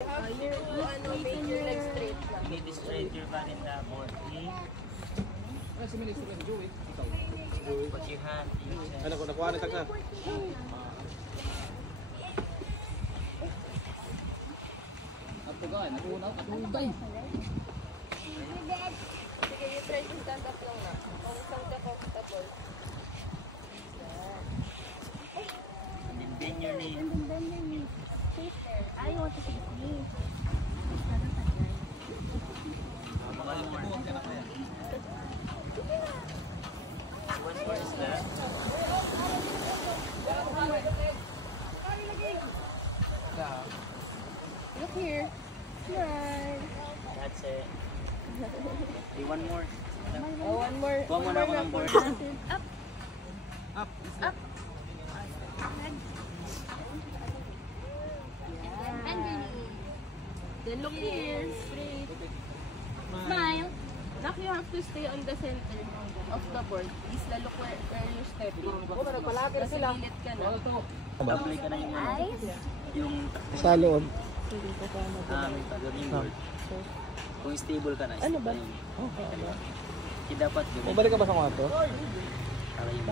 Make your leg straight lang. You need to straight your back in the body. Put your hand in your chest. Ano ko, nakuha na tagna. Sige, you try to stand up lang na. Kung saan ka comfortable. And then bend your knee. I want to see me. One more is left. Look here. Smile. That's it. Okay, one more. Oh, one more. One more, one more. Up. Up. Up. Underneath. Then look here. Straight. Smile. Nak, you have to stay on the center of the board. Isla, look where you're stepping. Kasi lilit ka na. Apply ka na Eyes. yung Sa loob. may pagawin board. Kung stable ka na. Ano ba? Dapat Bumalik ka ba sa kwarto? para yung